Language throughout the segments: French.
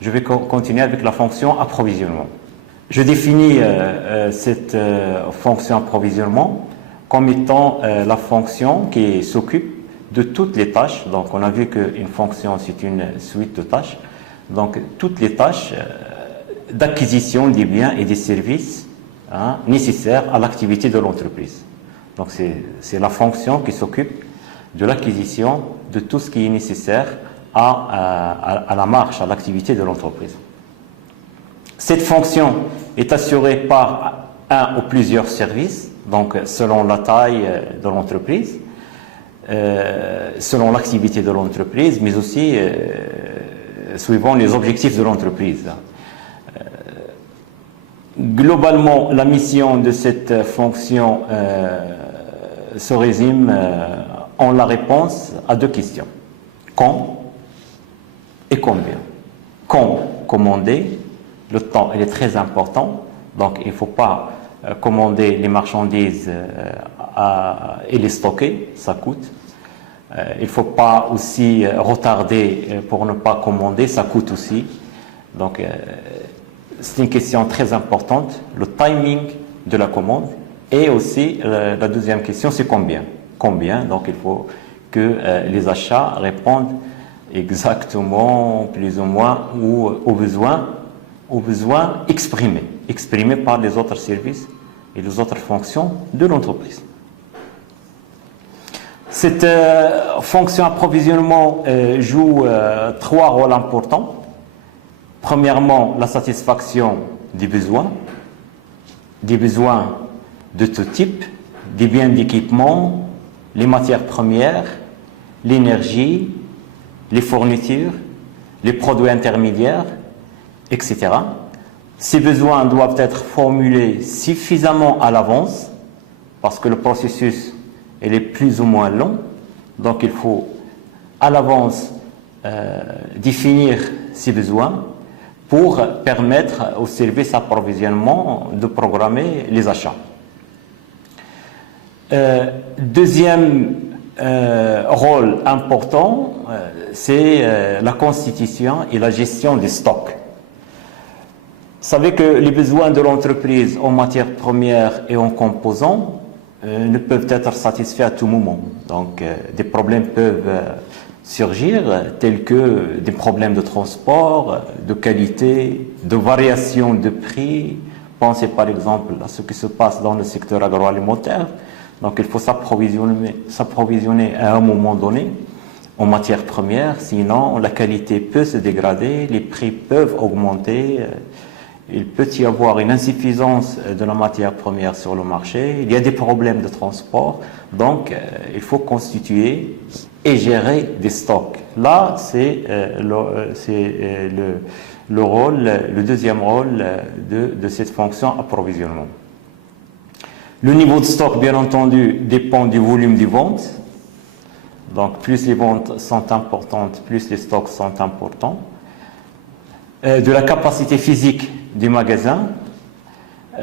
Je vais continuer avec la fonction approvisionnement. Je définis cette fonction approvisionnement comme étant la fonction qui s'occupe de toutes les tâches. Donc on a vu qu'une fonction c'est une suite de tâches. Donc toutes les tâches d'acquisition des biens et des services nécessaires à l'activité de l'entreprise. Donc c'est la fonction qui s'occupe de l'acquisition de tout ce qui est nécessaire à la marche, à l'activité de l'entreprise. Cette fonction est assurée par un ou plusieurs services, donc selon la taille de l'entreprise, selon l'activité de l'entreprise, mais aussi suivant les objectifs de l'entreprise. Globalement, la mission de cette fonction se résume en la réponse à deux questions. Quand et combien. Quand commander, le temps il est très important, donc il ne faut pas commander les marchandises et les stocker, ça coûte. Il ne faut pas aussi retarder pour ne pas commander, ça coûte aussi. Donc c'est une question très importante, le timing de la commande. Et aussi la deuxième question c'est combien. Combien, donc il faut que les achats répondent exactement, plus ou moins, aux besoins exprimés par les autres services et les autres fonctions de l'entreprise. Cette fonction approvisionnement joue trois rôles importants. Premièrement, la satisfaction des besoins de tout type, des biens d'équipement, les matières premières, l'énergie, les fournitures, les produits intermédiaires, etc. Ces besoins doivent être formulés suffisamment à l'avance parce que le processus il est plus ou moins long. Donc il faut à l'avance définir ces besoins pour permettre au service approvisionnement de programmer les achats. Deuxième rôle important, c'est la constitution et la gestion des stocks. Vous savez que les besoins de l'entreprise en matières premières et en composants ne peuvent être satisfaits à tout moment. Donc des problèmes peuvent surgir, tels que des problèmes de transport, de qualité, de variation de prix. Pensez par exemple à ce qui se passe dans le secteur agroalimentaire. Donc il faut s'approvisionner à un moment donné en matières premières, sinon la qualité peut se dégrader, les prix peuvent augmenter, il peut y avoir une insuffisance de la matière première sur le marché, il y a des problèmes de transport, donc il faut constituer et gérer des stocks. Là, c'est le deuxième rôle de cette fonction approvisionnement. Le niveau de stock, bien entendu, dépend du volume des ventes. Donc, plus les ventes sont importantes, plus les stocks sont importants. De la capacité physique du magasin,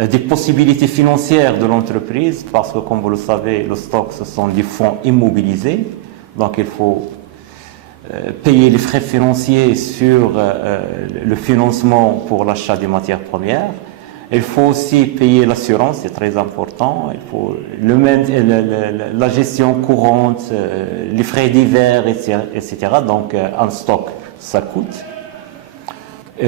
des possibilités financières de l'entreprise, parce que, comme vous le savez, le stock, ce sont des fonds immobilisés. Donc, il faut payer les frais financiers sur le financement pour l'achat des matières premières. Il faut aussi payer l'assurance, c'est très important. Il faut la gestion courante, les frais divers, etc. Donc, un stock, ça coûte. Il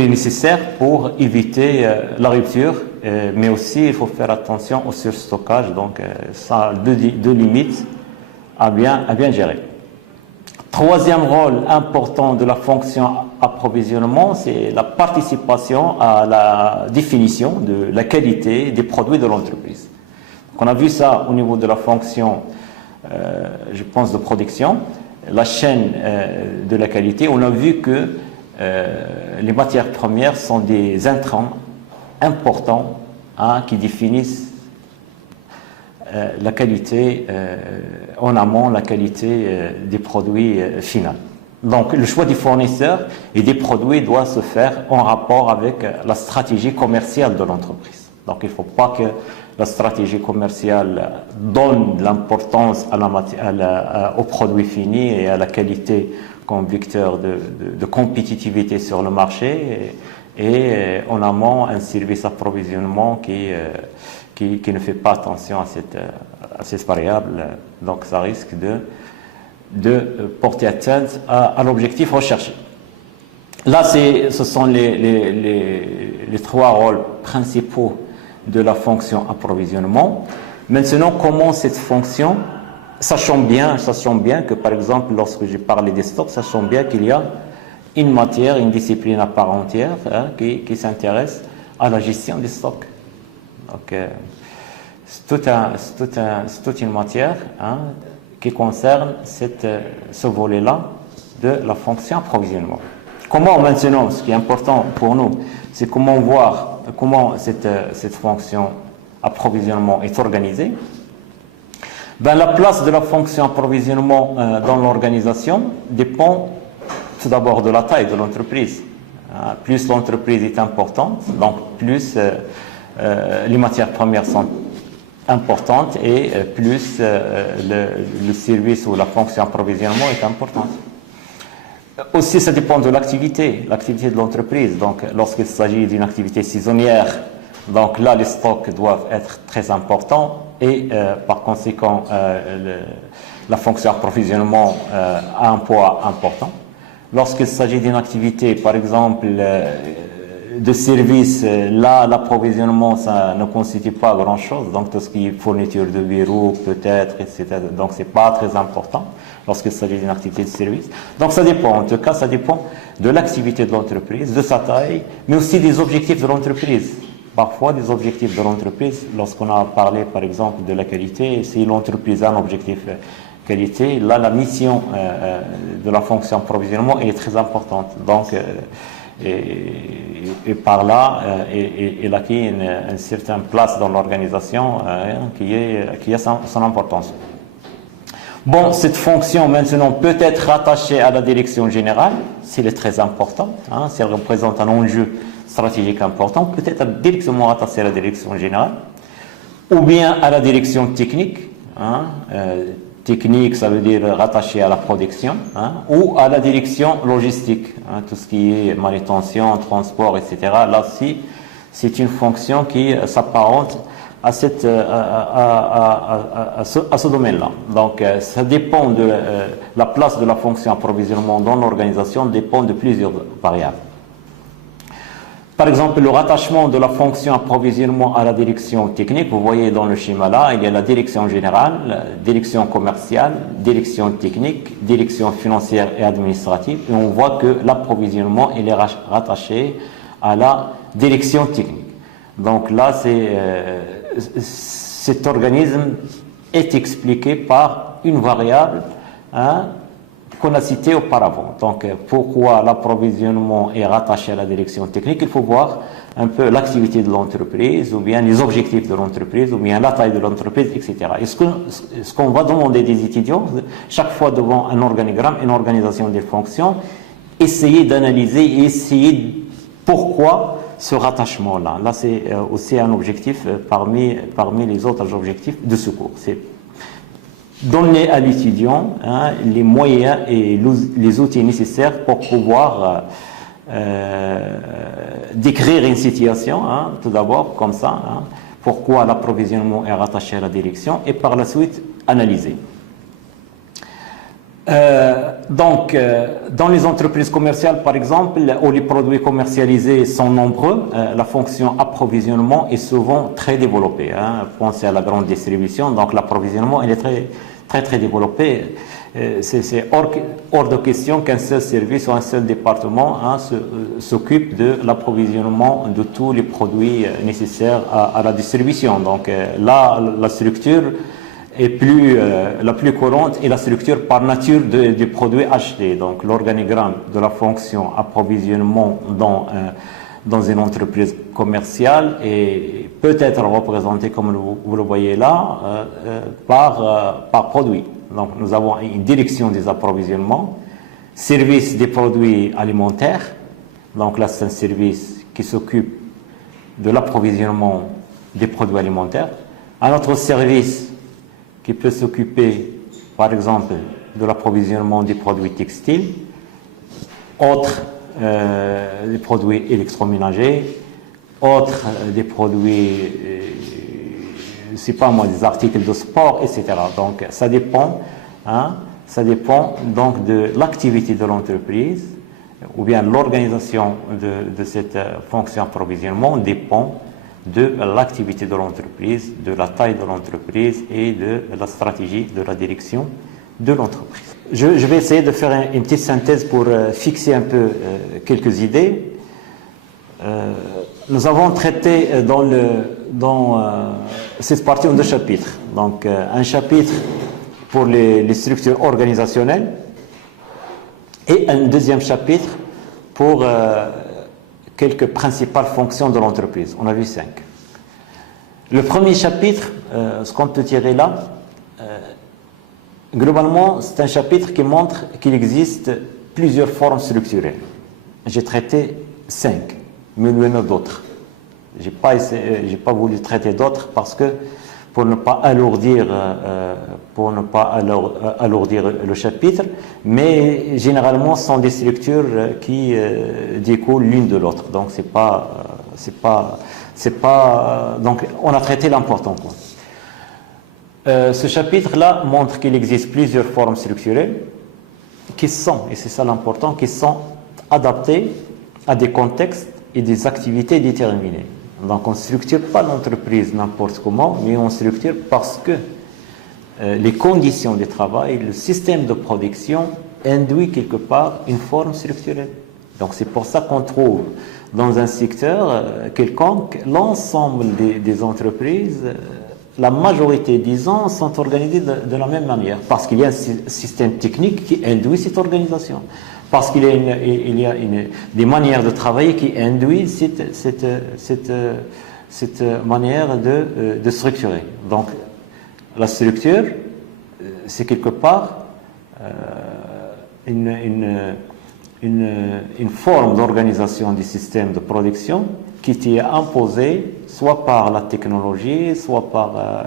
est nécessaire pour éviter la rupture, mais aussi il faut faire attention au surstockage. Donc, ça a deux limites à bien gérer. Troisième rôle important de la fonction approvisionnement, c'est la participation à la définition de la qualité des produits de l'entreprise. On a vu ça au niveau de la fonction, je pense, de production, la chaîne de la qualité. On a vu que les matières premières sont des intrants importants qui définissent la qualité en amont, la qualité des produits finaux. Donc le choix des fournisseurs et des produits doit se faire en rapport avec la stratégie commerciale de l'entreprise. Donc il ne faut pas que la stratégie commerciale donne de l'importance aux produits finis et à la qualité comme vecteur de compétitivité sur le marché et en amont un service approvisionnement qui ne fait pas attention à cette variable. Donc ça risque de porter atteinte à l'objectif recherché. Là, ce sont les trois rôles principaux de la fonction approvisionnement. Maintenant, comment cette fonction, sachant bien que, par exemple, lorsque j'ai parlé des stocks, sachant bien qu'il y a une matière, une discipline à part entière qui s'intéresse à la gestion des stocks. Donc, c'est toute une matière qui concerne ce volet-là de la fonction approvisionnement. Comment maintenant, ce qui est important pour nous, c'est comment voir comment cette fonction approvisionnement est organisée. Ben, la place de la fonction approvisionnement dans l'organisation dépend tout d'abord de la taille de l'entreprise. Plus l'entreprise est importante, donc plus les matières premières sont importantes et plus le service ou la fonction approvisionnement est importante. Aussi, ça dépend de l'activité de l'entreprise. Donc, lorsqu'il s'agit d'une activité saisonnière, donc là, les stocks doivent être très importants et par conséquent, la fonction approvisionnement a un poids important. Lorsqu'il s'agit d'une activité, par exemple, de service, là, l'approvisionnement, ça ne constitue pas grand-chose. Donc, tout ce qui est fourniture de verrous, peut-être, etc. Donc, c'est pas très important lorsqu'il s'agit d'une activité de service. Donc, ça dépend. En tout cas, ça dépend de l'activité de l'entreprise, de sa taille, mais aussi des objectifs de l'entreprise. Parfois, des objectifs de l'entreprise, lorsqu'on a parlé, par exemple, de la qualité, si l'entreprise a un objectif qualité, là, la mission de la fonction approvisionnement est très importante. Donc, et par là, il acquis une certaine place dans l'organisation qui a son importance. Bon, cette fonction maintenant peut être rattachée à la direction générale, s'il est très important, si elle représente un enjeu stratégique important, peut-être directement rattachée à la direction générale, ou bien à la direction technique. Technique, ça veut dire rattaché à la production, ou à la direction logistique, tout ce qui est manutention, transport, etc. Là aussi, c'est une fonction qui s'apparente à ce domaine-là. Donc, ça dépend de la place de la fonction approvisionnement dans l'organisation, dépend de plusieurs variables. Par exemple, le rattachement de la fonction approvisionnement à la direction technique, vous voyez dans le schéma là, il y a la direction générale, direction commerciale, direction technique, direction financière et administrative, et on voit que l'approvisionnement il est rattaché à la direction technique. Donc là, cet organisme est expliqué par une variable qu'on a cité auparavant. Donc, pourquoi l'approvisionnement est rattaché à la direction technique? Il faut voir un peu l'activité de l'entreprise, ou bien les objectifs de l'entreprise, ou bien la taille de l'entreprise, etc. Et ce qu'on va demander des étudiants, chaque fois devant un organigramme, une organisation des fonctions, essayer d'analyser et essayer pourquoi ce rattachement-là. Là, c'est aussi un objectif parmi les autres objectifs de ce cours. C'est donner à l'étudiant les moyens et les outils nécessaires pour pouvoir décrire une situation, tout d'abord comme ça, pourquoi l'approvisionnement est rattaché à la direction, et par la suite analyser. Donc, dans les entreprises commerciales, par exemple, où les produits commercialisés sont nombreux, la fonction approvisionnement est souvent très développée. Pensez à la grande distribution, donc l'approvisionnement il est très développé. C'est hors de question qu'un seul service ou un seul département s'occupe de l'approvisionnement de tous les produits nécessaires à la distribution. Donc là, la structure est la plus courante est la structure par nature du produit acheté. Donc l'organigramme de la fonction approvisionnement dans une entreprise commerciale et peut être représenté, comme vous le voyez là, par produit. Donc nous avons une direction des approvisionnements, service des produits alimentaires. Donc là, c'est un service qui s'occupe de l'approvisionnement des produits alimentaires. Un autre service qui peut s'occuper, par exemple, de l'approvisionnement des produits textiles. autres des produits électroménagers, autres des produits, c'est pas moi, des articles de sport, etc. Donc ça dépend, hein, ça dépend donc de l'activité de l'entreprise, ou bien l'organisation de cette fonction approvisionnement dépend de l'activité de l'entreprise, de la taille de l'entreprise et de la stratégie de la direction de l'entreprise. Je vais essayer de faire une petite synthèse pour fixer un peu quelques idées. Nous avons traité dans cette partie en deux chapitres. Donc un chapitre pour les structures organisationnelles et un deuxième chapitre pour quelques principales fonctions de l'entreprise. On a vu 5. Le premier chapitre, ce qu'on peut tirer là, globalement, c'est un chapitre qui montre qu'il existe plusieurs formes structurelles. J'ai traité 5, mais il y en a d'autres. Je n'ai pas voulu traiter d'autres parce que pour ne pas alourdir le chapitre, mais généralement ce sont des structures qui découlent l'une de l'autre. Donc donc on a traité l'important, quoi. Ce chapitre-là montre qu'il existe plusieurs formes structurelles qui sont, et c'est ça l'important, qui sont adaptées à des contextes et des activités déterminées. Donc on ne structure pas l'entreprise n'importe comment, mais on structure parce que les conditions de travail, le système de production induit quelque part une forme structurelle. Donc c'est pour ça qu'on trouve dans un secteur quelconque, l'ensemble des entreprises, la majorité, disons, sont organisées de la même manière, parce qu'il y a un système technique qui induit cette organisation, parce qu'il y a des manières de travailler qui induisent cette manière de structurer. Donc, la structure, c'est quelque part une forme d'organisation du système de production qui est imposée soit par la technologie, soit par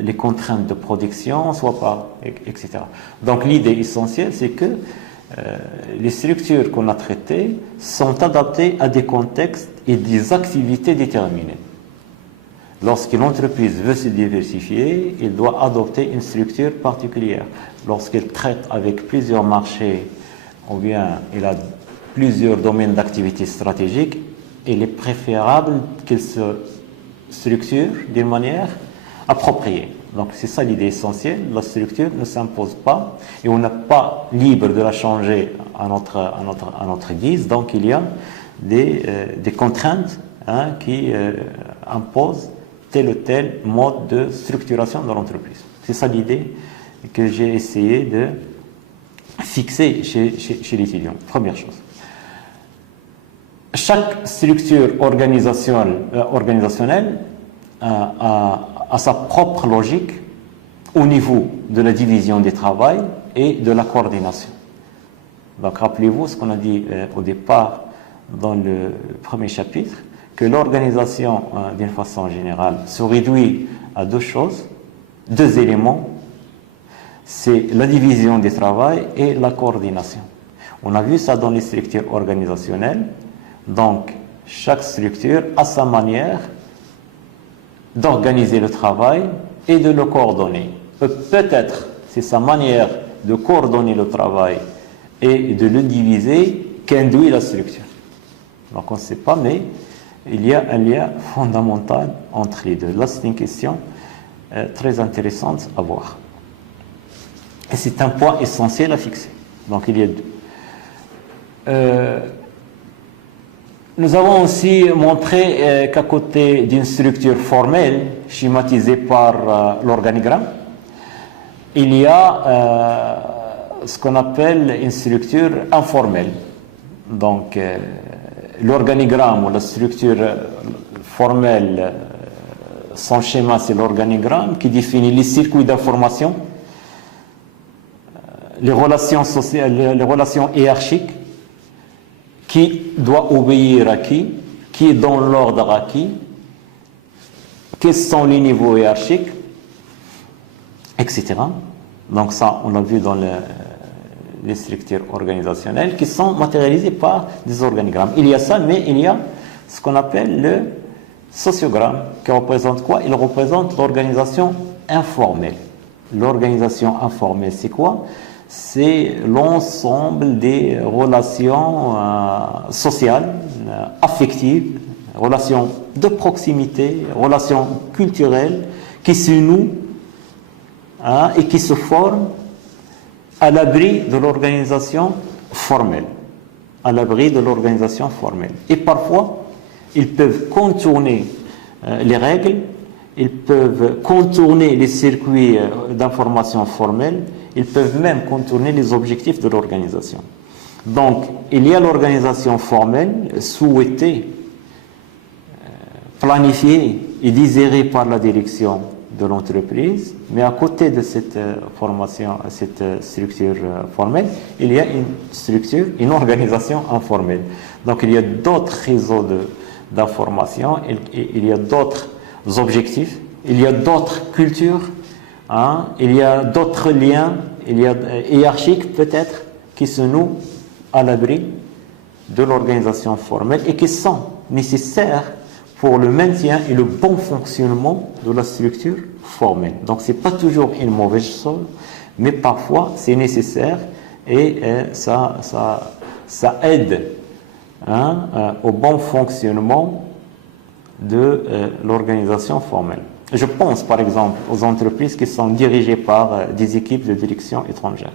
les contraintes de production, soit par etc. Donc l'idée essentielle, c'est que les structures qu'on a traitées sont adaptées à des contextes et des activités déterminées. Lorsqu'une entreprise veut se diversifier, elle doit adopter une structure particulière. Lorsqu'elle traite avec plusieurs marchés, ou bien elle a plusieurs domaines d'activité stratégique, il est préférable qu'elle se structure d'une manière appropriée. Donc c'est ça l'idée essentielle. La structure ne s'impose pas et on n'est pas libre de la changer à notre guise. Donc il y a des contraintes, hein, qui imposent tel ou tel mode de structuration de l'entreprise. C'est ça l'idée que j'ai essayé de fixer chez l'étudiant. Première chose. Chaque structure organisationnelle a sa propre logique au niveau de la division du travail et de la coordination. Donc rappelez-vous ce qu'on a dit au départ dans le premier chapitre, que l'organisation d'une façon générale se réduit à deux choses, deux éléments, c'est la division du travail et la coordination. On a vu ça dans les structures organisationnelles. Donc, chaque structure a sa manière d'organiser le travail et de le coordonner. Peut-être c'est sa manière de coordonner le travail et de le diviser qu'induit la structure. Donc on ne sait pas, mais il y a un lien fondamental entre les deux. Là, c'est une question très intéressante à voir. Et c'est un point essentiel à fixer. Donc il y a deux. Nous avons aussi montré qu'à côté d'une structure formelle schématisée par l'organigramme, il y a ce qu'on appelle une structure informelle. Donc l'organigramme ou la structure formelle, son schéma, c'est l'organigramme qui définit les circuits d'information, les relations sociales, les relations hiérarchiques, qui doit obéir à qui est dans l'ordre à qui, quels sont les niveaux hiérarchiques, etc. Donc ça, on l'a vu dans les structures organisationnelles qui sont matérialisées par des organigrammes. Il y a ça, mais il y a ce qu'on appelle le sociogramme, qui représente quoi? Il représente l'organisation informelle. L'organisation informelle, c'est quoi? C'est l'ensemble des relations sociales, affectives, relations de proximité, relations culturelles qui se nouent et qui se forment à l'abri de l'organisation formelle. À l'abri de l'organisation formelle. Et parfois, ils peuvent contourner les règles, ils peuvent contourner les circuits d'information formelle, ils peuvent même contourner les objectifs de l'organisation. Donc, il y a l'organisation formelle souhaitée, planifiée et désirée par la direction de l'entreprise, mais à côté de cette formation, cette structure formelle, il y a une structure, une organisation informelle. Donc, il y a d'autres réseaux d'information, il y a d'autres objectifs, il y a d'autres cultures, il y a d'autres liens, il y a hiérarchiques peut-être qui se nouent à l'abri de l'organisation formelle et qui sont nécessaires pour le maintien et le bon fonctionnement de la structure formelle. Donc c'est pas toujours une mauvaise chose, mais parfois c'est nécessaire et ça aide au bon fonctionnement de l'organisation formelle. Je pense par exemple aux entreprises qui sont dirigées par des équipes de direction étrangères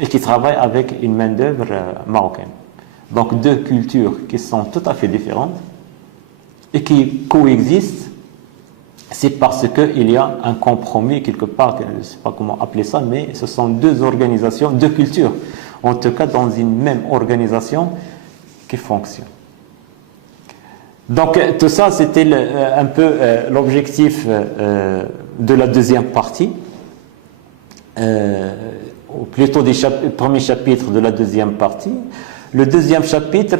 et qui travaillent avec une main-d'œuvre marocaine. Donc deux cultures qui sont tout à fait différentes et qui coexistent, c'est parce qu'il y a un compromis quelque part, je ne sais pas comment appeler ça, mais ce sont deux organisations, deux cultures, en tout cas dans une même organisation qui fonctionne. Donc tout ça, c'était un peu l'objectif de la deuxième partie, ou plutôt du premier chapitre de la deuxième partie. Le deuxième chapitre,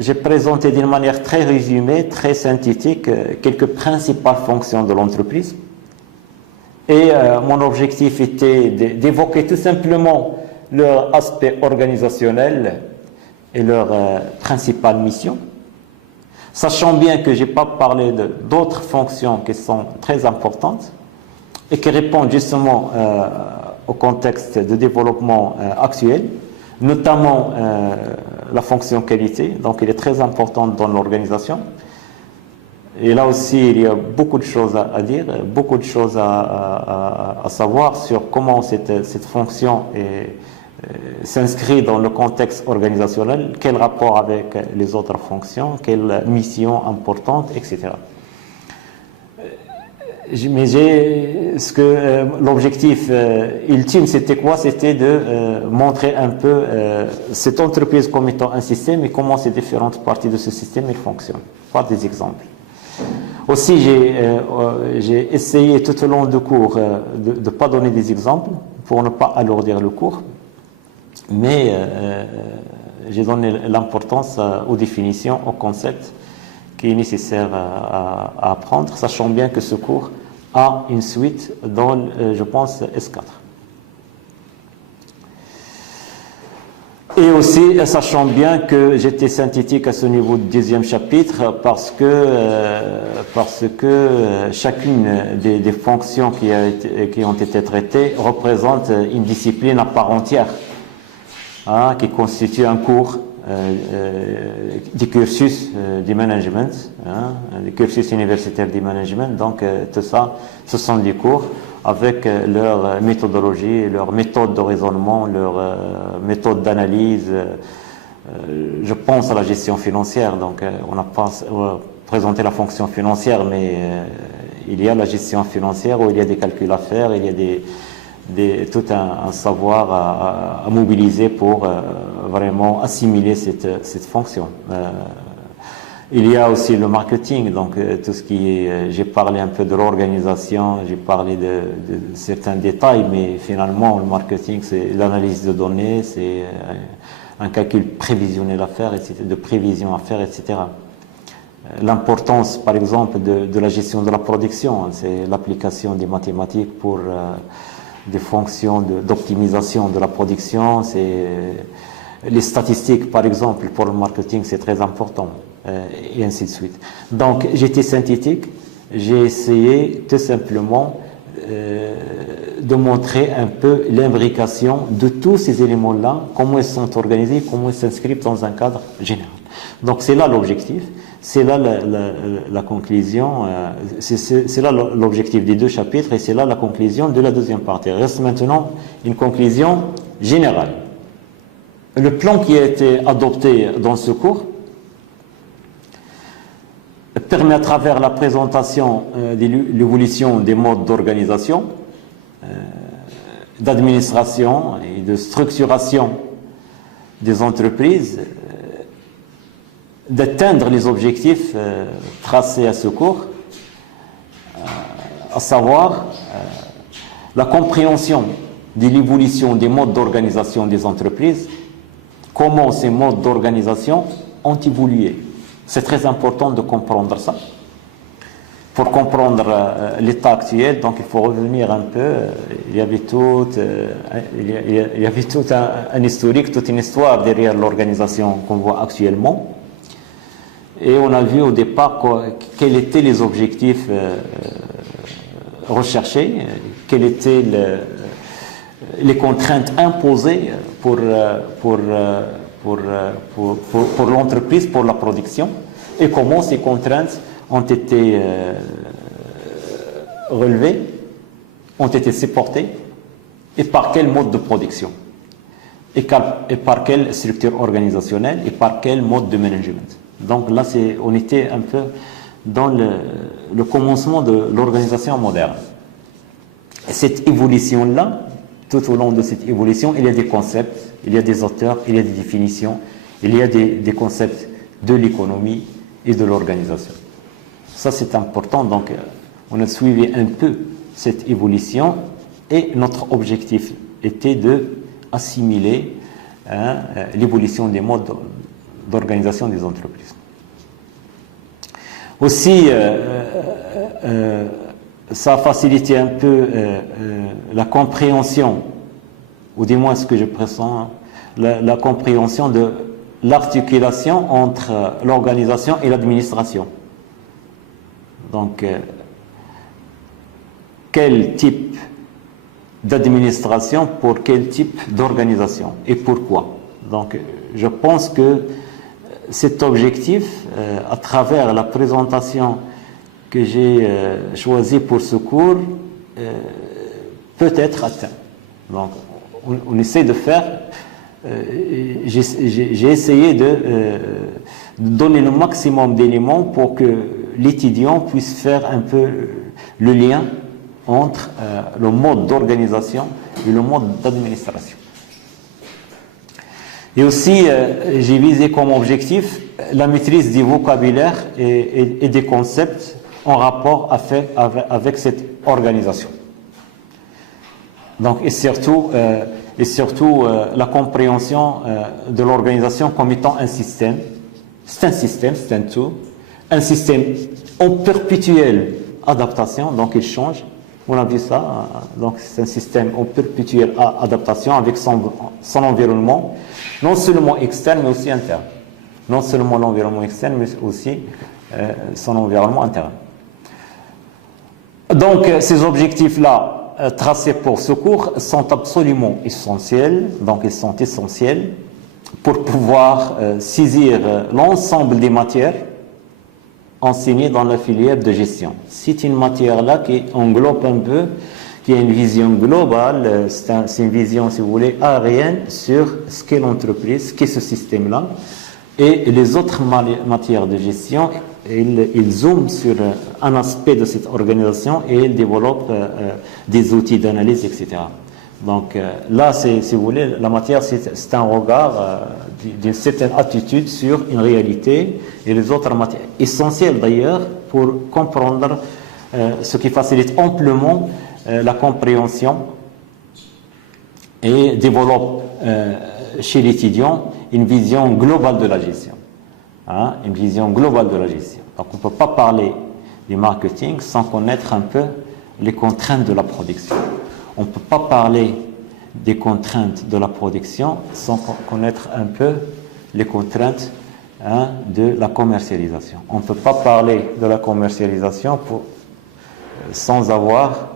j'ai présenté d'une manière très résumée, très synthétique, quelques principales fonctions de l'entreprise. Et mon objectif était d'évoquer tout simplement leur aspect organisationnel et leur principale mission. Sachant bien que je n'ai pas parlé d'autres fonctions qui sont très importantes et qui répondent justement au contexte de développement actuel, notamment la fonction qualité, donc elle est très importante dans l'organisation. Et là aussi, il y a beaucoup de choses à dire, beaucoup de choses à savoir sur comment cette fonction s'inscrit dans le contexte organisationnel, quel rapport avec les autres fonctions, quelle mission importante, etc. Mais l'objectif ultime, c'était quoi? C'était de montrer un peu cette entreprise comme étant un système et comment ces différentes parties de ce système fonctionnent, par des exemples. Aussi, j'ai essayé tout au long du cours de ne pas donner des exemples pour ne pas alourdir le cours, mais j'ai donné l'importance aux définitions, aux concepts qui est nécessaire à apprendre, sachant bien que ce cours a une suite dans, je pense, S4. Et aussi, sachant bien que j'étais synthétique à ce niveau du deuxième chapitre, parce que chacune des fonctions qui ont été traitées représente une discipline à part entière, qui constitue un cours du cursus du management, du cursus universitaire du management. Donc tout ça, ce sont des cours avec leur méthodologie, leur méthode de raisonnement, leur méthode d'analyse. Je pense à la gestion financière, donc on n'a pas présenté la fonction financière, mais il y a la gestion financière où il y a des calculs à faire, il y a tout un savoir à mobiliser pour vraiment assimiler cette fonction. Il y a aussi le marketing, donc tout ce qui est, j'ai parlé un peu de l'organisation, j'ai parlé de certains détails, mais finalement le marketing c'est l'analyse de données, c'est un calcul prévisionnel à faire, etc., de prévision à faire, etc. L'importance, par exemple, de la gestion de la production, c'est l'application des mathématiques pour des fonctions d'optimisation de la production, c'est les statistiques, par exemple, pour le marketing, c'est très important, et ainsi de suite. Donc, j'étais synthétique, j'ai essayé tout simplement de montrer un peu l'imbrication de tous ces éléments-là, comment ils sont organisés, comment ils s'inscrivent dans un cadre général. Donc, c'est là l'objectif, c'est là la conclusion, c'est là l'objectif des deux chapitres, et c'est là la conclusion de la deuxième partie. Il reste maintenant une conclusion générale. Le plan qui a été adopté dans ce cours permet à travers la présentation de l'évolution des modes d'organisation, d'administration et de structuration des entreprises, d'atteindre les objectifs tracés à ce cours, à savoir la compréhension de l'évolution des modes d'organisation des entreprises, comment ces modes d'organisation ont évolué. C'est très important de comprendre ça. Pour comprendre l'état actuel, donc il faut revenir un peu. Il y avait tout un historique, toute une histoire derrière l'organisation qu'on voit actuellement. Et on a vu au départ quels étaient les objectifs recherchés, quelles étaient les contraintes imposées pour l'entreprise, pour la production, et comment ces contraintes ont été relevées, ont été supportées, et par quel mode de production, et par quelle structure organisationnelle, et par quel mode de management. Donc là, on était un peu dans le commencement de l'organisation moderne. Et cette évolution-là, tout au long de cette évolution, il y a des concepts, il y a des auteurs, il y a des définitions, il y a des concepts de l'économie et de l'organisation. Ça, c'est important. Donc, on a suivi un peu cette évolution et notre objectif était d'assimiler l'évolution des modes d'organisation des entreprises. Aussi, ça a facilité un peu la compréhension, ou du moins ce que je pressens, la compréhension de l'articulation entre l'organisation et l'administration. Donc, quel type d'administration pour quel type d'organisation et pourquoi. Donc, je pense que cet objectif, à travers la présentation que j'ai choisie pour ce cours, peut être atteint. Donc, on essaie de faire, j'ai essayé de donner le maximum d'éléments pour que l'étudiant puisse faire un peu le lien entre le mode d'organisation et le mode d'administration. Et aussi, j'ai visé comme objectif la maîtrise du vocabulaire et des concepts en rapport avec cette organisation. Donc, et surtout la compréhension de l'organisation comme étant un système. C'est un système, c'est un tout. Un système en perpétuelle adaptation, donc il change. On a vu ça. Donc, c'est un système en perpétuelle adaptation avec son environnement, non seulement externe, mais aussi interne. Non seulement l'environnement externe, mais aussi son environnement interne. Donc, ces objectifs-là, tracés pour ce cours, sont absolument essentiels. Donc, ils sont essentiels pour pouvoir saisir l'ensemble des matières enseignées dans la filière de gestion. C'est une matière-là qui englobe un peu, qui a une vision globale, c'est une vision, si vous voulez, aérienne sur ce qu'est l'entreprise, ce qu'est ce système-là. Et les autres matières de gestion, ils zooment sur un aspect de cette organisation et ils développent des outils d'analyse, etc. Donc là, si vous voulez, la matière, c'est un regard d'une certaine attitude sur une réalité et les autres matières, essentielles d'ailleurs pour comprendre ce qui facilite amplement la compréhension et développe chez l'étudiant une vision globale de la gestion. Une vision globale de la gestion. Donc on ne peut pas parler du marketing sans connaître un peu les contraintes de la production. On ne peut pas parler des contraintes de la production sans connaître un peu les contraintes de la commercialisation. On ne peut pas parler de la commercialisation sans avoir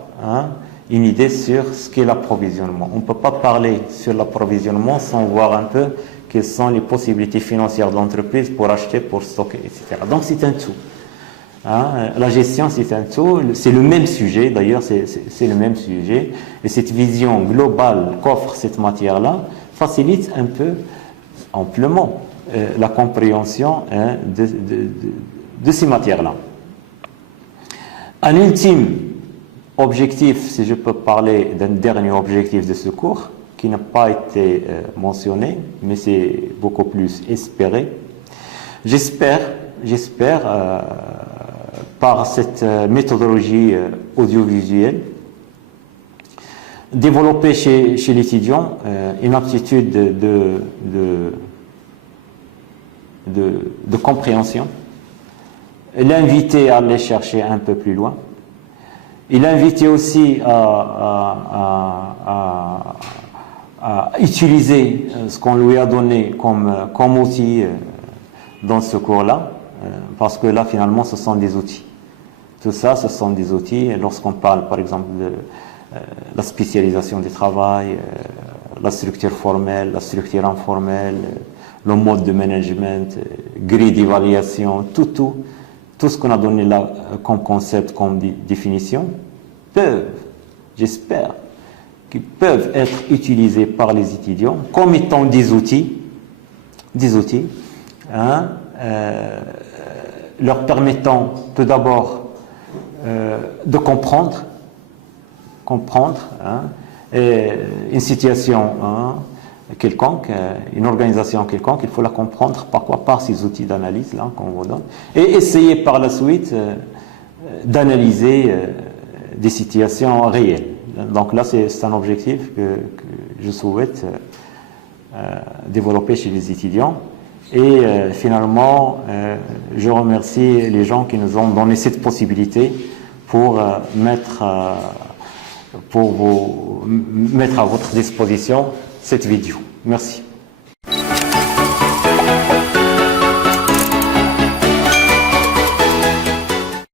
une idée sur ce qu'est l'approvisionnement. On ne peut pas parler sur l'approvisionnement sans voir un peu quelles sont les possibilités financières de l'entreprise pour acheter, pour stocker, etc. Donc c'est un tout. La gestion, c'est un tout. C'est le même sujet, d'ailleurs, c'est le même sujet. Et cette vision globale qu'offre cette matière-là facilite un peu, amplement, la compréhension de ces matières-là. Un ultime objectif, si je peux parler d'un dernier objectif de ce cours, qui n'a pas été mentionné, mais c'est beaucoup plus espéré. J'espère, par cette méthodologie audiovisuelle, développer chez l'étudiant une aptitude de compréhension, l'inviter à aller chercher un peu plus loin, et l'inviter aussi à utiliser ce qu'on lui a donné comme outil dans ce cours-là, parce que là, finalement, ce sont des outils. Tout ça, ce sont des outils. Lorsqu'on parle, par exemple, de la spécialisation du travail, la structure formelle, la structure informelle, le mode de management, grille d'évaluation, tout ce qu'on a donné là comme concept, comme définition, j'espère, qu'ils peuvent être utilisés par les étudiants comme étant des outils, leur permettant tout d'abord de comprendre une situation quelconque, une organisation quelconque, il faut la comprendre par ces outils d'analyse là qu'on vous donne, et essayer par la suite d'analyser des situations réelles. Donc là, c'est un objectif que je souhaite développer chez les étudiants. Et finalement, je remercie les gens qui nous ont donné cette possibilité pour mettre à votre disposition cette vidéo. Merci.